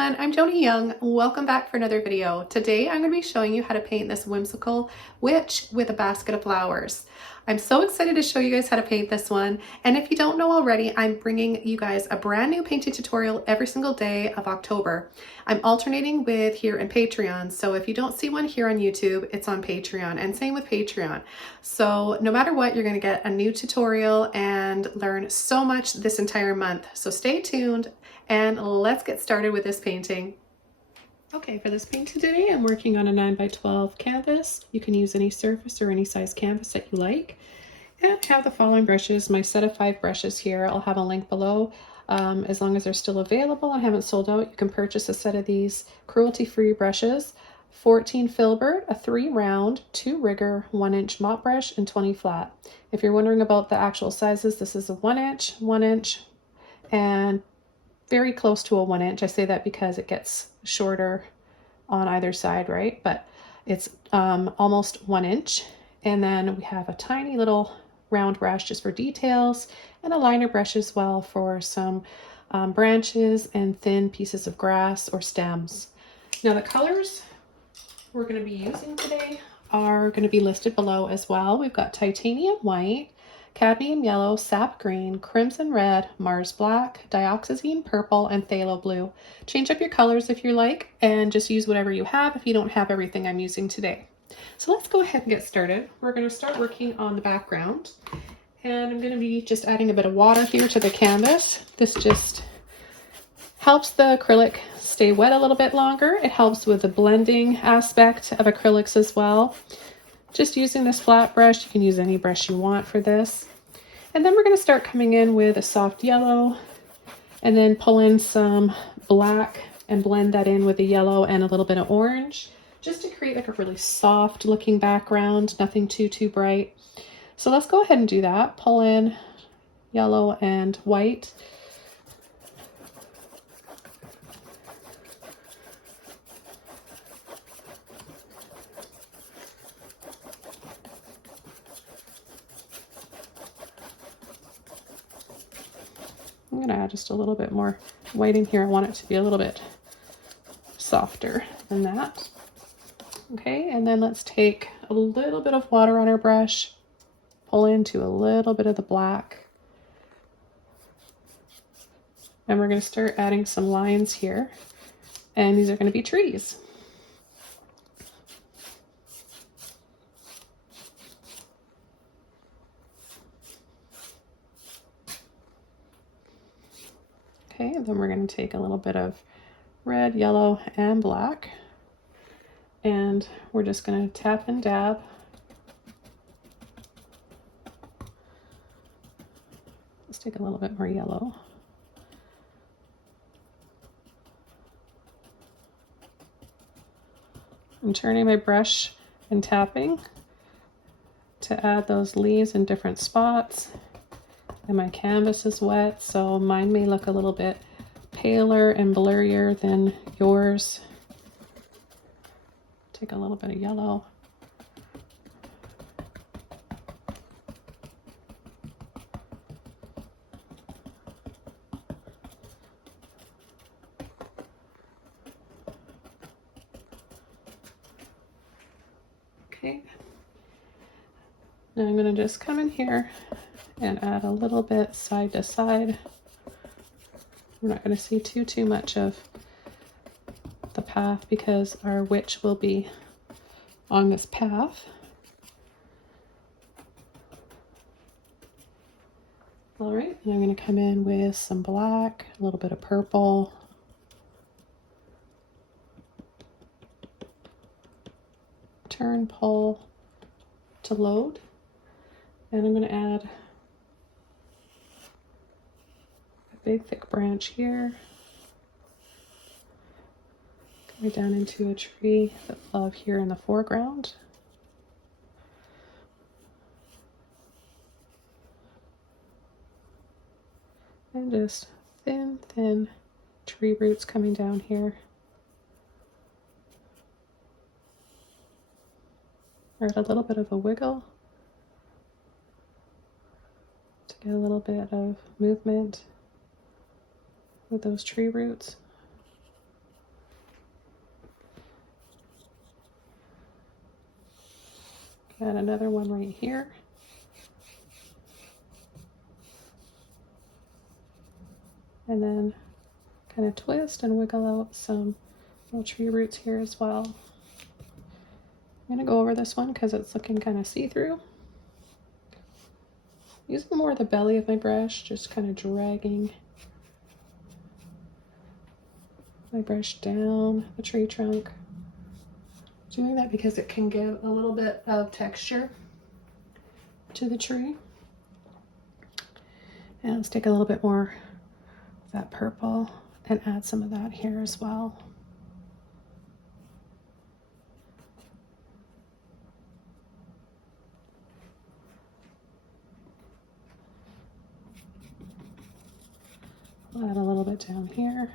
everyone, I'm Joni Young. Welcome back for another video. Today I'm going to be showing you how to paint this whimsical witch with a basket of flowers. I'm so excited to show you guys how to paint this one, and if you don't know already, I'm bringing you guys a brand new painting tutorial every single day of October. I'm alternating with here in Patreon, so if you don't see one here on YouTube, it's on Patreon, and same with Patreon. So no matter what, you're going to get a new tutorial and learn so much this entire month. So stay tuned and let's get started with this painting. Okay, for this painting today, I'm working on a 9x12 canvas. You can use any surface or any size canvas that you like. And I have the following brushes, my set of 5 brushes here. I'll have a link below. As long as they're still available and haven't sold out, you can purchase a set of these cruelty-free brushes. 14 filbert, a 3 round, 2 rigger, 1 inch mop brush, and 20 flat. If you're wondering about the actual sizes, this is a 1 inch, 1 inch, and very close to a 1 inch. I say that because it gets shorter on either side, right? But it's almost 1 inch. And then we have a tiny little round brush just for details, and a liner brush as well for some branches and thin pieces of grass or stems. Now the colors we're going to be using today are going to be listed below as well. We've got titanium white, cadmium yellow, sap green, crimson red, Mars black, dioxazine purple, and phthalo blue. Change up your colors if you like, and just use whatever you have if you don't have everything I'm using today. So let's go ahead and get started. We're going to start working on the background, and I'm going to be just adding a bit of water here to the canvas. This just helps the acrylic stay wet a little bit longer. It helps with the blending aspect of acrylics as well. Just using this flat brush, you can use any brush you want for this. And then we're going to start coming in with a soft yellow, and then pull in some black and blend that in with the yellow and a little bit of orange, just to create like a really soft looking background, nothing too bright. So let's go ahead and do that. Pull in yellow and white. I'm going to add just a little bit more white in here. I want it to be a little bit softer than that. Okay, and then let's take a little bit of water on our brush, pull into a little bit of the black, and we're going to start adding some lines here, and these are going to be trees. Okay, and then we're going to take a little bit of red, yellow, and black, and we're just going to tap and dab. Let's take a little bit more yellow. I'm turning my brush and tapping to add those leaves in different spots. And my canvas is wet, so mine may look a little bit paler and blurrier than yours. Take a little bit of yellow. Okay. Now I'm going to just come in here and add a little bit side to side. We're not going to see too much of the path because our witch will be on this path. All right, and I'm going to come in with some black, a little bit of purple, turn, pull to load, and I'm going to add big thick branch here, coming down into a tree of here in the foreground. And just thin tree roots coming down here. Add a little bit of a wiggle to get a little bit of movement with those tree roots. Add another one right here. And then kind of twist and wiggle out some little tree roots here as well. I'm going to go over this one because it's looking kind of see-through. Using more of the belly of my brush, just kind of dragging my brush down the tree trunk. Doing that because it can give a little bit of texture to the tree. And let's take a little bit more of that purple and add some of that here as well. I'll add a little bit down here.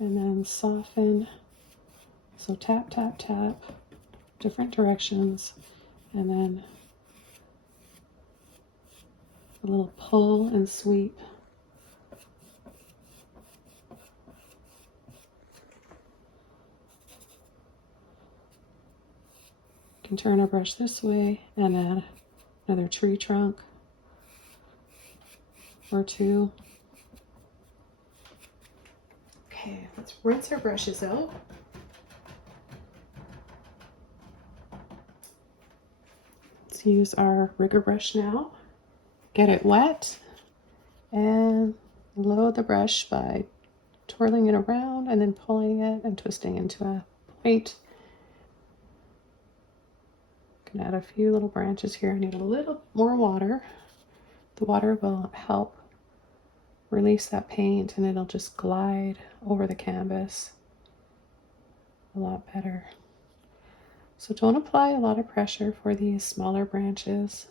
And then soften. So tap, tap, tap, different directions, and then a little pull and sweep. You can turn our brush this way and add another tree trunk or two. Okay, let's rinse our brushes out. Let's use our rigger brush now. Get it wet and load the brush by twirling it around and then pulling it and twisting into a point. Can add a few little branches here. I need a little more water. The water will help release that paint and it'll just glide over the canvas a lot better. So don't apply a lot of pressure for these smaller branches.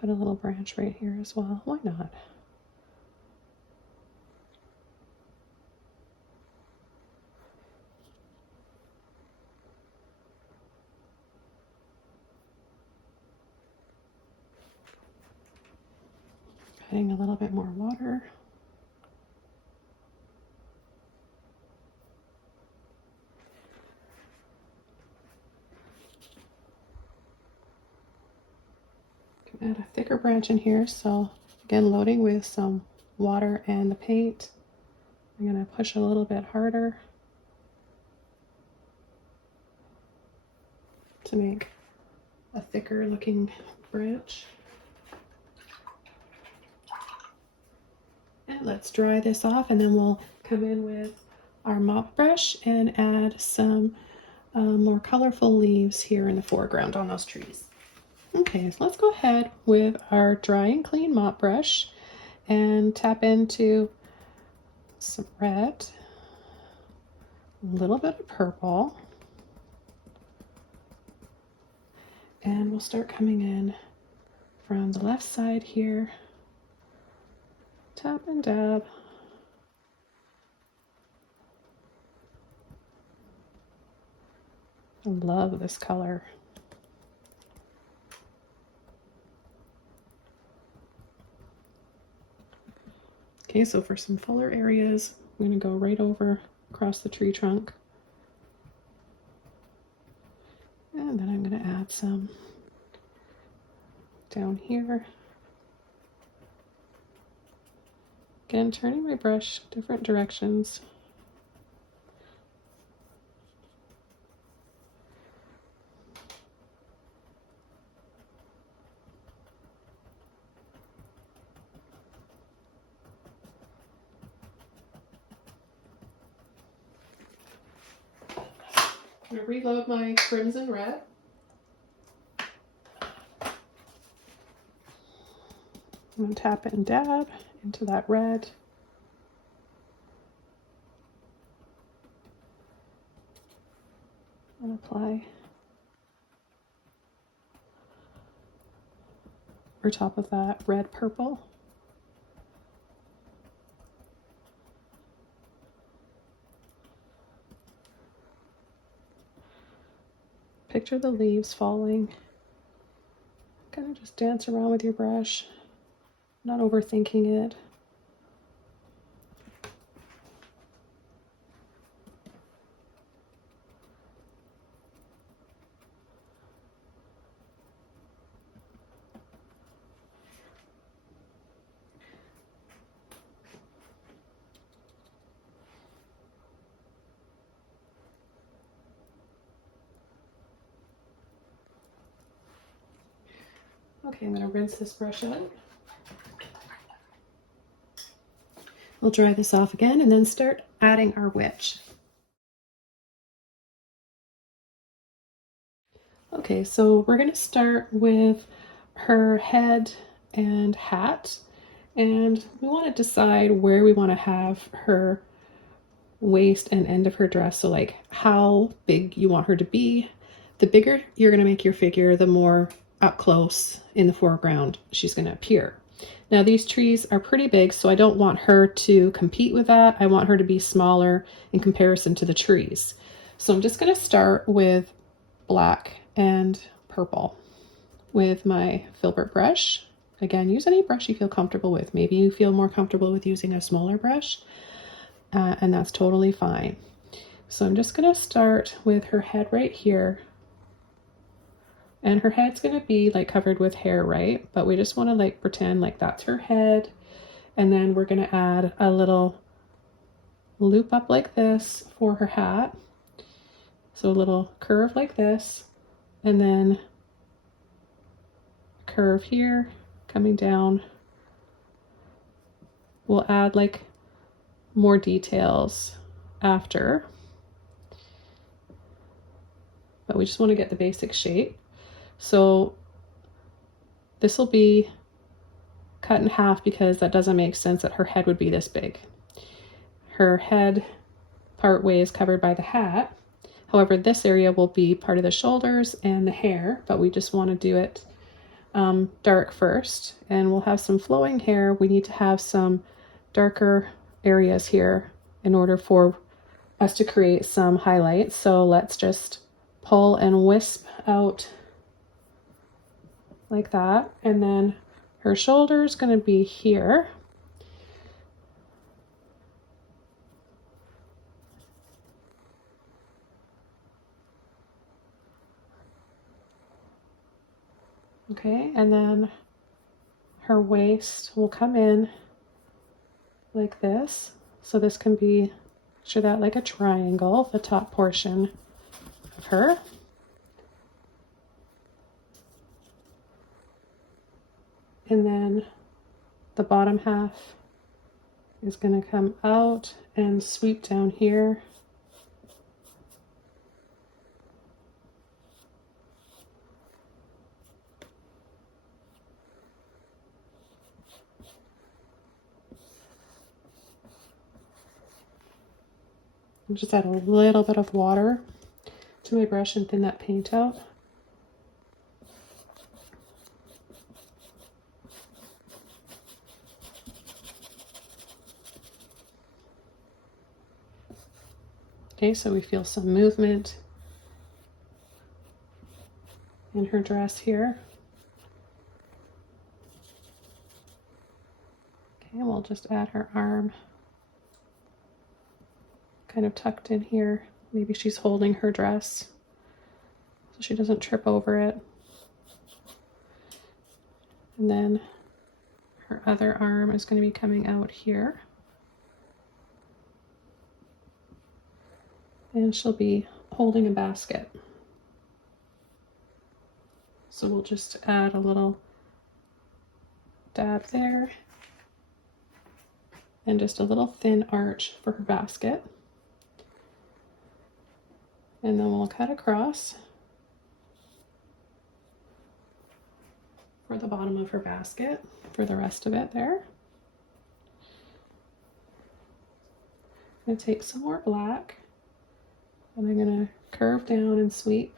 Put a little branch right here as well. Why not? Adding a little bit more water. Can add a thicker branch in here. So again, loading with some water and the paint. I'm going to push a little bit harder to make a thicker looking branch. And let's dry this off and then we'll come in with our mop brush and add some more colorful leaves here in the foreground on those trees. Okay, so let's go ahead with our dry and clean mop brush and tap into some red, a little bit of purple, and we'll start coming in from the left side here. Tap and dab. I love this color. Okay, so for some fuller areas, I'm going to go right over across the tree trunk. And then I'm going to add some down here. Again, turning my brush different directions. I'm going to reload my crimson red. I'm going to tap it and dab into that red. And apply over top of that red purple. picture the leaves falling. Kind of just dance around with your brush, not overthinking it. Okay, I'm going to rinse this brush out. We'll dry this off again and then start adding our witch. Okay, so we're going to start with her head and hat, and we want to decide where we want to have her waist and end of her dress. So like how big you want her to be. The bigger you're going to make your figure, the more up close in the foreground she's going to appear. Now these trees are pretty big, so I don't want her to compete with that. I want her to be smaller in comparison to the trees. So I'm just going to start with black and purple with my filbert brush. Again, use any brush you feel comfortable with. Maybe you feel more comfortable with using a smaller brush, and that's totally fine. So I'm just going to start with her head right here. And her head's going to be like covered with hair, right? But we just want to like pretend like that's her head. And then we're going to add a little loop up like this for her hat. So a little curve like this. And then curve here coming down. We'll add like more details after. But we just want to get the basic shape. So this will be cut in half because that doesn't make sense that her head would be this big. Her head part way is covered by the hat. However, this area will be part of the shoulders and the hair, but we just want to do it dark first. And we'll have some flowing hair. We need to have some darker areas here in order for us to create some highlights. So let's just pull and wisp out like that. And then her shoulder is going to be here. Okay, and then her waist will come in like this. So this can be, picture that like a triangle, the top portion of her. And then the bottom half is going to come out and sweep down here. And just add a little bit of water to my brush and thin that paint out. Okay, so we feel some movement in her dress here. Okay, we'll just add her arm kind of tucked in here. Maybe she's holding her dress so she doesn't trip over it. And then her other arm is going to be coming out here. And she'll be holding a basket. So we'll just add a little dab there and just a little thin arch for her basket. And then we'll cut across for the bottom of her basket for the rest of it there. I'm going to take some more black and I'm going to curve down and sweep.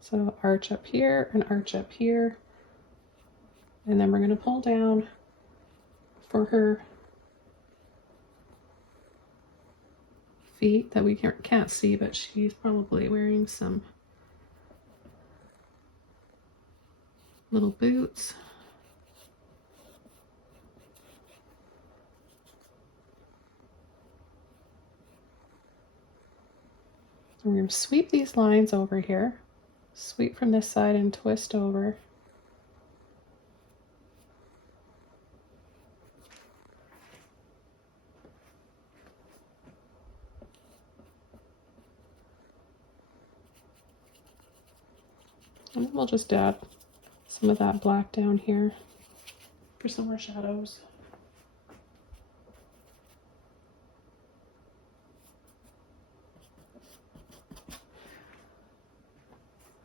So arch up here and arch up here. And then we're going to pull down for her feet that we can't see, but she's probably wearing some little boots. We're going to sweep these lines over here. Sweep from this side and twist over. And then we'll just add some of that black down here for some more shadows.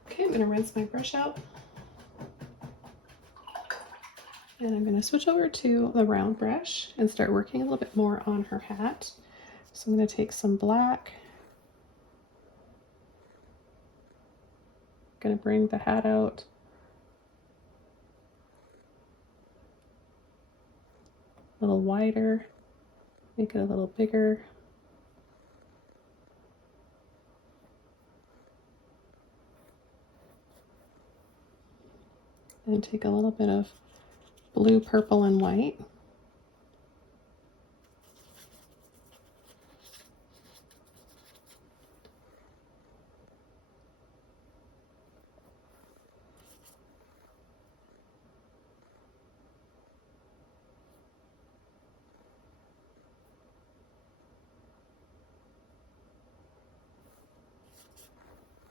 Okay, I'm going to rinse my brush out. And I'm going to switch over to the round brush and start working a little bit more on her hat. So I'm going to take some black. Going to bring the hat out. A little wider. Make it a little bigger. And take a little bit of blue, purple, and white.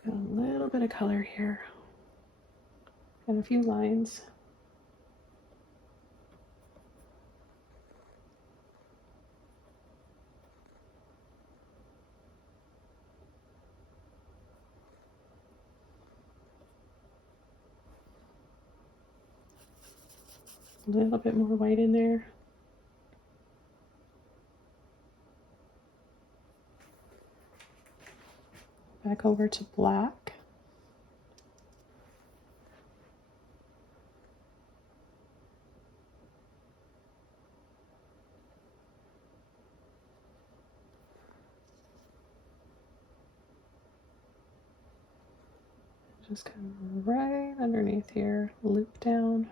Got a little bit of color here. And a few lines. A little bit more white in there. Back over to black. Just kind of right underneath here, loop down.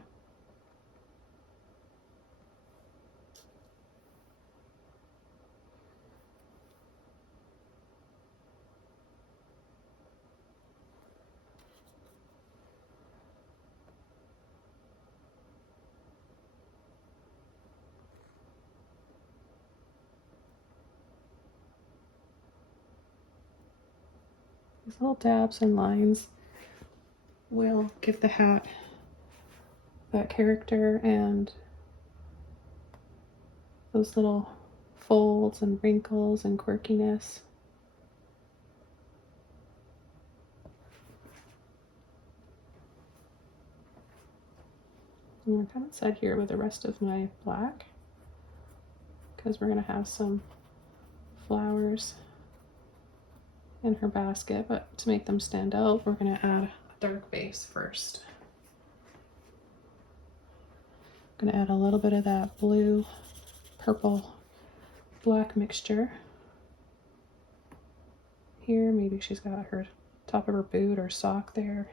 These little dabs and lines will give the hat that character and those little folds and wrinkles and quirkiness. I'm going to come inside here with the rest of my black because we're going to have some flowers in her basket, but to make them stand out, we're going to add a dark base first. I'm going to add a little bit of that blue, purple, black mixture. Here, maybe she's got her top of her boot or sock there.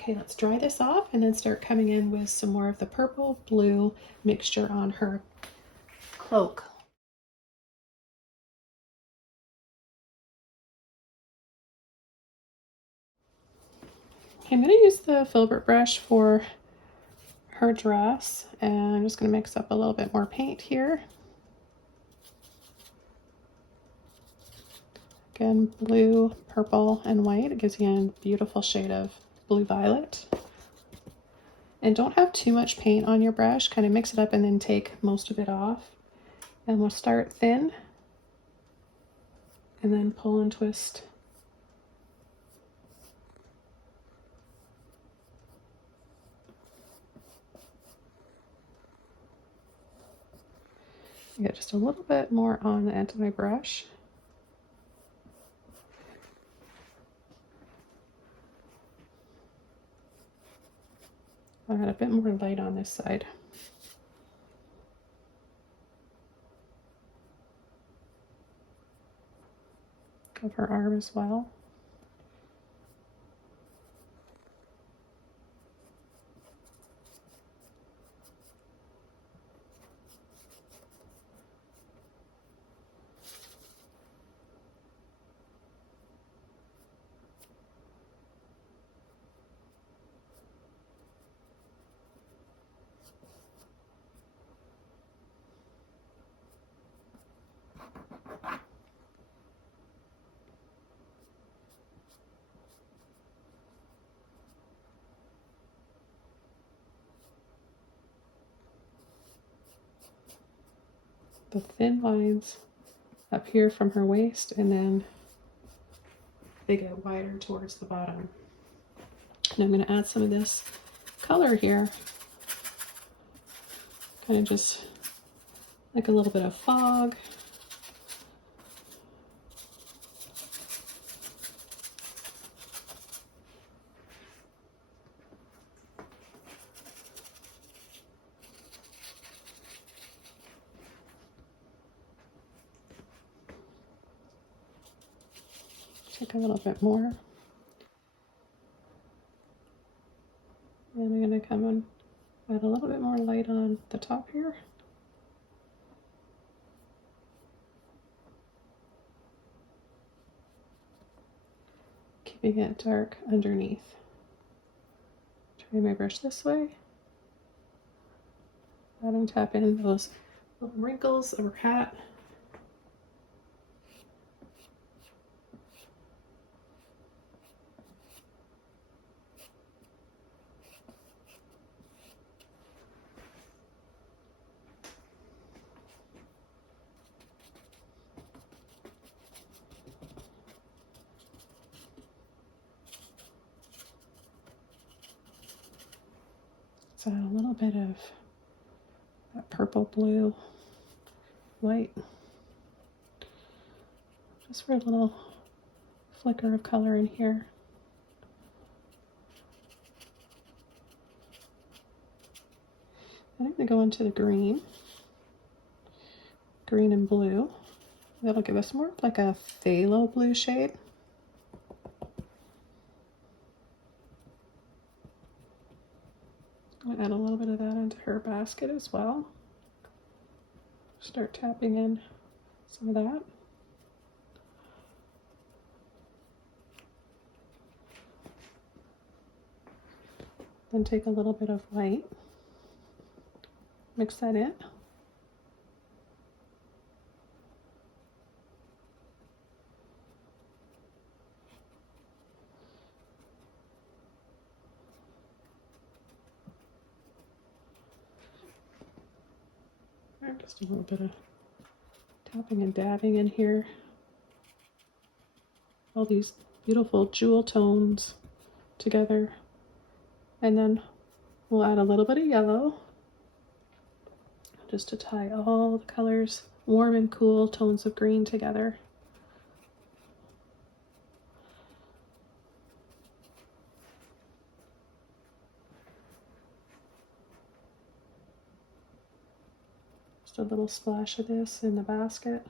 Okay, let's dry this off and then start coming in with some more of the purple blue mixture on her cloak. Okay, I'm going to use the filbert brush for her dress, and I'm just going to mix up a little bit more paint here. Again, blue, purple, and white. It gives you a beautiful shade of blue violet. And don't have too much paint on your brush. Kind of mix it up and then take most of it off. And we'll start thin and then pull and twist. Get just a little bit more on the end of my brush. I got a bit more light on this side. Of her arm as well. The thin lines up here from her waist, and then they get wider towards the bottom. And I'm going to add some of this color here, kind of just like a little bit of fog. Take a little bit more. And I'm going to come and add a little bit more light on the top here. Keeping it dark underneath. Turning my brush this way. Adding, tap in those little wrinkles of her hat. So a little bit of that purple blue light, just for a little flicker of color in here. I'm going to go into the green and blue. That'll give us more of like a phthalo blue shade. I'll add a little bit of that into her basket as well. Start tapping in some of that. Then take a little bit of white, mix that in. Just a little bit of tapping and dabbing in here. All these beautiful jewel tones together. And then we'll add a little bit of yellow just to tie all the colors, warm and cool tones of green together. Just a little splash of this in the basket.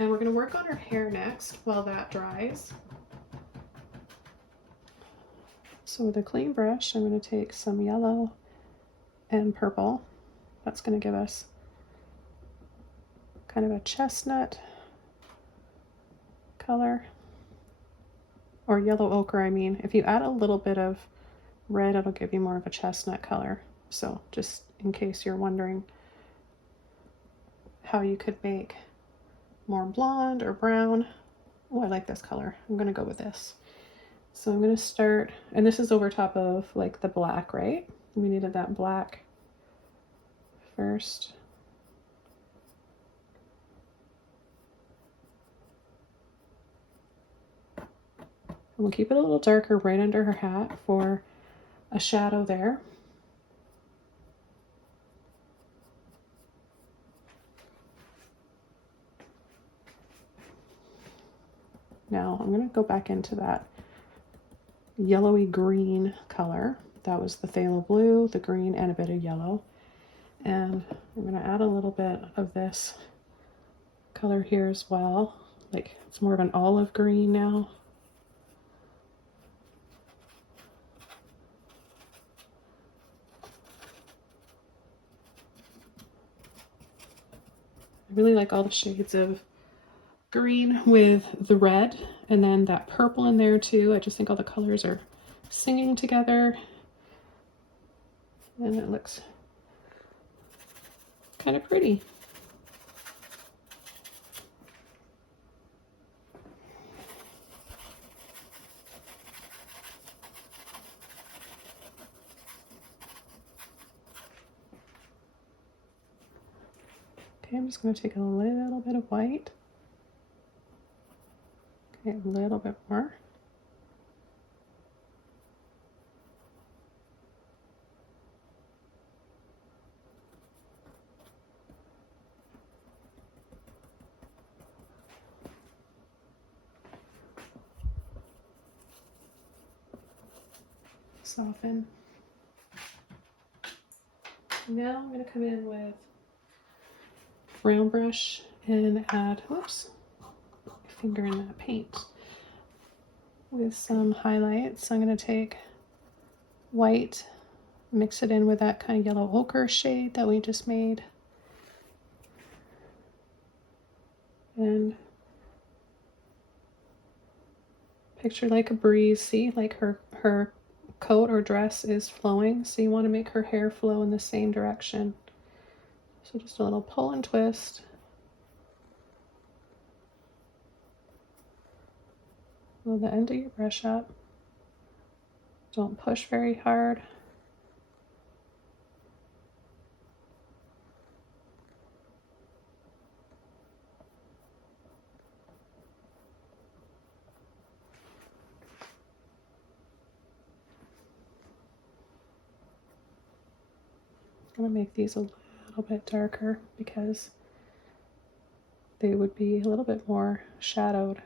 And we're going to work on her hair next while that dries. So with a clean brush, I'm going to take some yellow and purple. That's going to give us kind of a chestnut color, or yellow ochre, I mean. If you add a little bit of red, it'll give you more of a chestnut color. So just in case you're wondering how you could make more blonde or brown. Oh, I like this color. I'm going to go with this. So I'm going to start, and this is over top of like the black, right? We needed that black first. And we'll keep it a little darker right under her hat for a shadow there. Now I'm going to go back into that yellowy green color. That was the phthalo blue, the green, and a bit of yellow. And I'm going to add a little bit of this color here as well. Like it's more of an olive green now. I really like all the shades of green with the red, and then that purple in there too. I just think all the colors are singing together, and it looks kind of pretty. Okay, I'm just going to take a little bit of white. Okay, a little bit more. Soften. Now I'm going to come in with round brush and add, whoops, my finger in that paint with some highlights. I'm going to take white, mix it in with that kind of yellow ochre shade that we just made, and picture like a breeze. See, like her coat or dress is flowing, so you want to make her hair flow in the same direction. So just a little pull and twist. Roll the end of your brush up. Don't push very hard. I'm going to make these a little bit darker because they would be a little bit more shadowed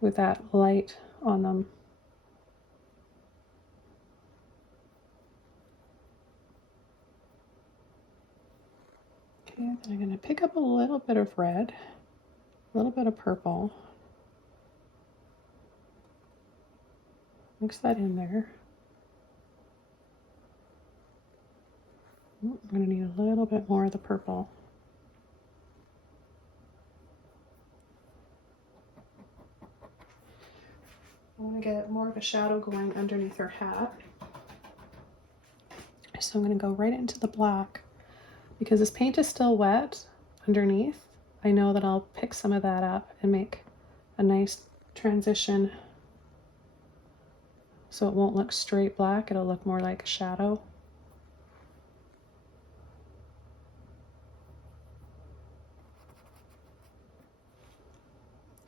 with that light on them. Okay, then I'm going to pick up a little bit of red, a little bit of purple, mix that in there. I'm going to need a little bit more of the purple. I want to get more of a shadow going underneath her hat. So I'm going to go right into the black. Because this paint is still wet underneath, I know that I'll pick some of that up and make a nice transition so it won't look straight black, it'll look more like a shadow.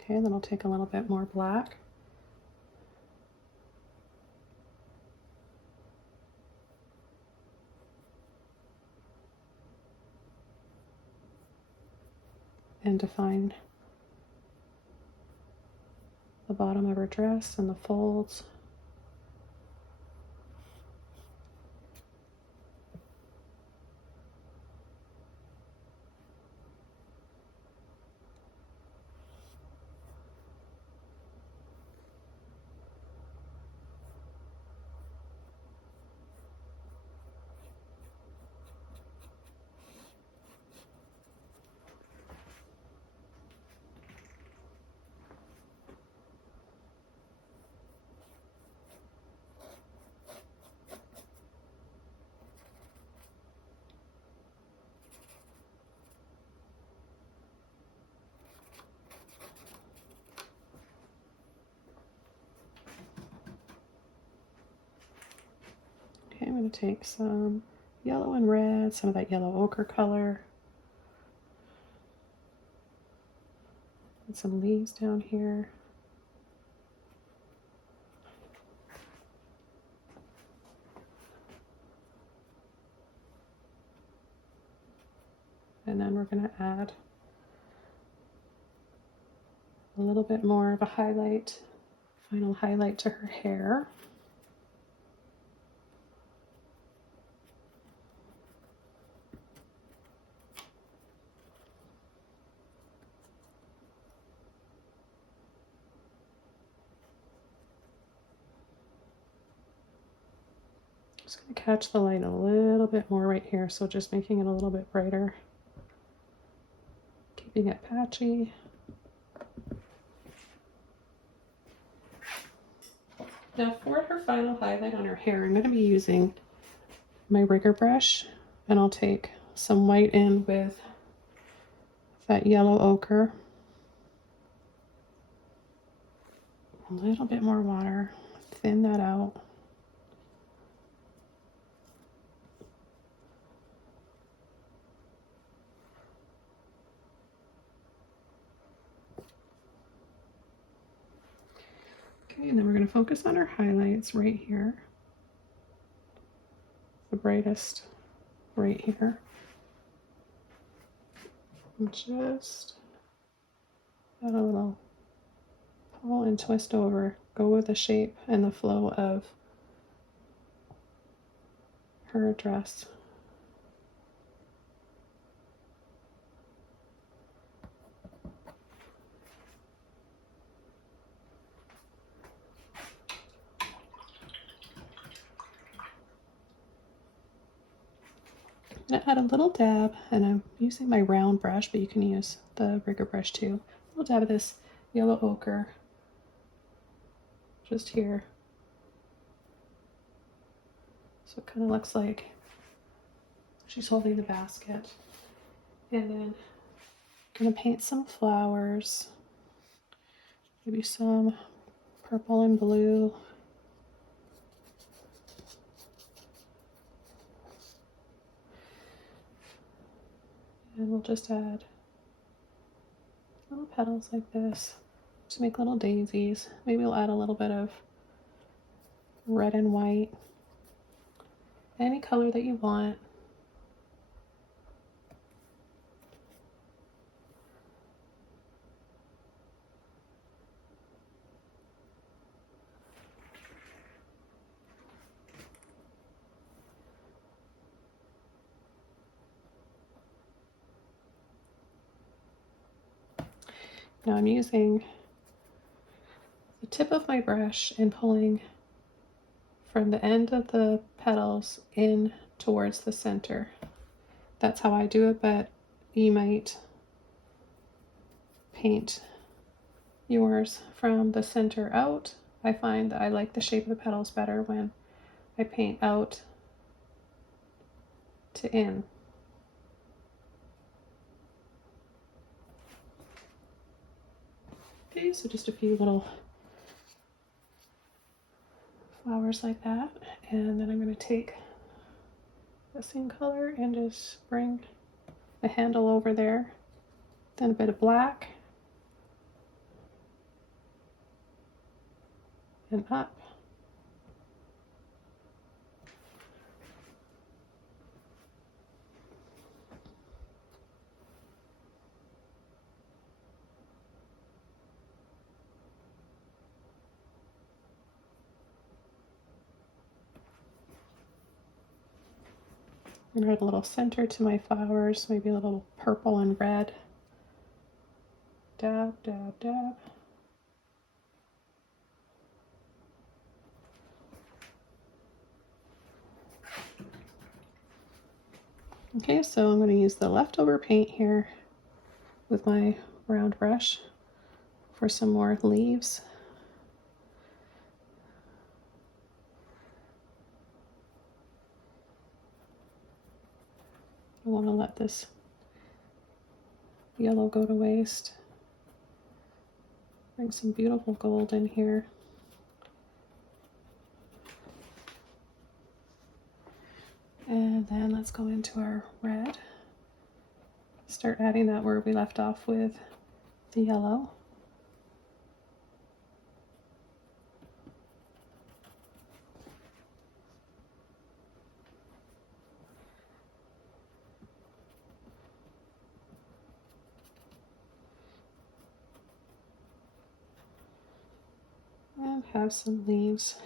Okay, then I'll take a little bit more black. And define the bottom of her dress and the folds. Okay, I'm going to take some yellow and red, some of that yellow ochre color, and some leaves down here. And then we're going to add a little bit more of a highlight, final highlight to her hair. Just going to catch the light a little bit more right here, so just making it a little bit brighter, keeping it patchy. Now for her final highlight on her hair, I'm going to be using my rigger brush, and I'll take some white in with that yellow ochre, a little bit more water, thin that out. Okay, and then we're going to focus on our highlights right here. The brightest right here. And just add a little pull and twist over. Go with the shape and the flow of her dress. I'm going to add a little dab, and I'm using my round brush, but you can use the rigger brush too. A little dab of this yellow ochre just here. So it kind of looks like she's holding the basket. And then I'm going to paint some flowers, maybe some purple and blue. And we'll just add little petals like this to make little daisies. Maybe we'll add a little bit of red and white. Any color that you want. Now I'm using the tip of my brush and pulling from the end of the petals in towards the center. That's how I do it, but you might paint yours from the center out. I find that I like the shape of the petals better when I paint out to in. Okay, so just a few little flowers like that, and then I'm going to take the same color and just bring the handle over there, then a bit of black, and up. And add a little center to my flowers, maybe a little purple and red. Dab, dab, dab. Okay, so I'm going to use the leftover paint here with my round brush for some more leaves. I want to let this yellow go to waste. Bring some beautiful gold in here. And then let's go into our red. Start adding that where we left off with the yellow. and have some leaves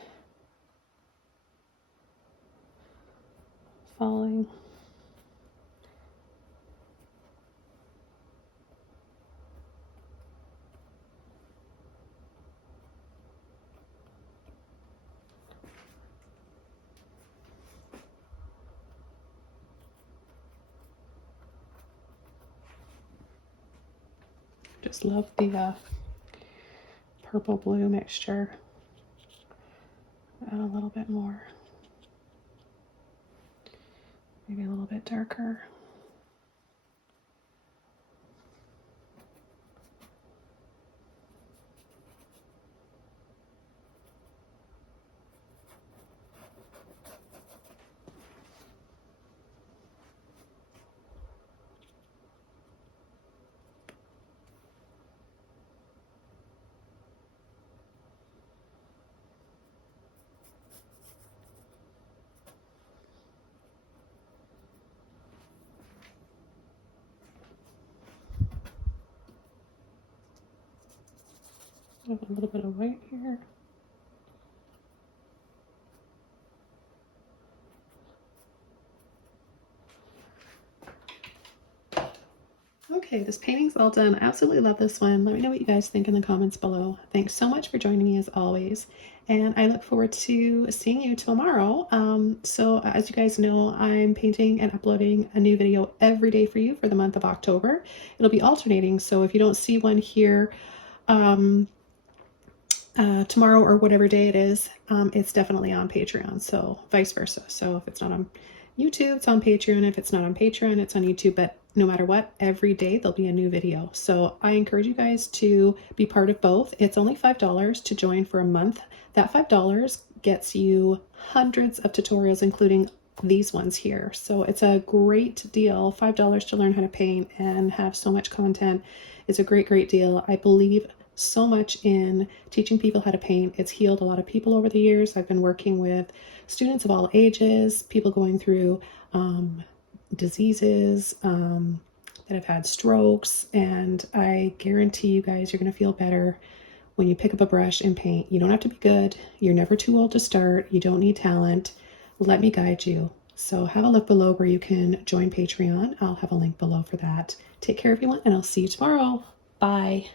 falling. Just love the purple blue mixture. Add a little bit more, maybe a little bit darker. Have a little bit of white here. Okay, this painting's all done. I absolutely love this one. Let me know what you guys think in the comments below. Thanks so much for joining me as always. And I look forward to seeing you tomorrow. So as you guys know, I'm painting and uploading a new video every day for you for the month of October. It'll be alternating. So if you don't see one here tomorrow or whatever day it is, it's definitely on Patreon. So vice versa. So if it's not on YouTube, it's on Patreon. If it's not on Patreon, it's on YouTube. But no matter what, every day there'll be a new video. So I encourage you guys to be part of both. It's only $5 to join for a month. That $5 gets you hundreds of tutorials, including these ones here. So it's a great deal. $5 to learn how to paint and have so much content. It's a great, great deal. I believe so much in teaching people how to paint. It's healed a lot of people over the years. I've been working with students of all ages, people going through diseases, that have had strokes, and I guarantee you guys, you're going to feel better when you pick up a brush and paint. You don't have to be good. You're never too old to start. You don't need talent. Let me guide you. So have a look below where you can join Patreon. I'll have a link below for that. Take care, everyone, and I'll see you tomorrow. Bye.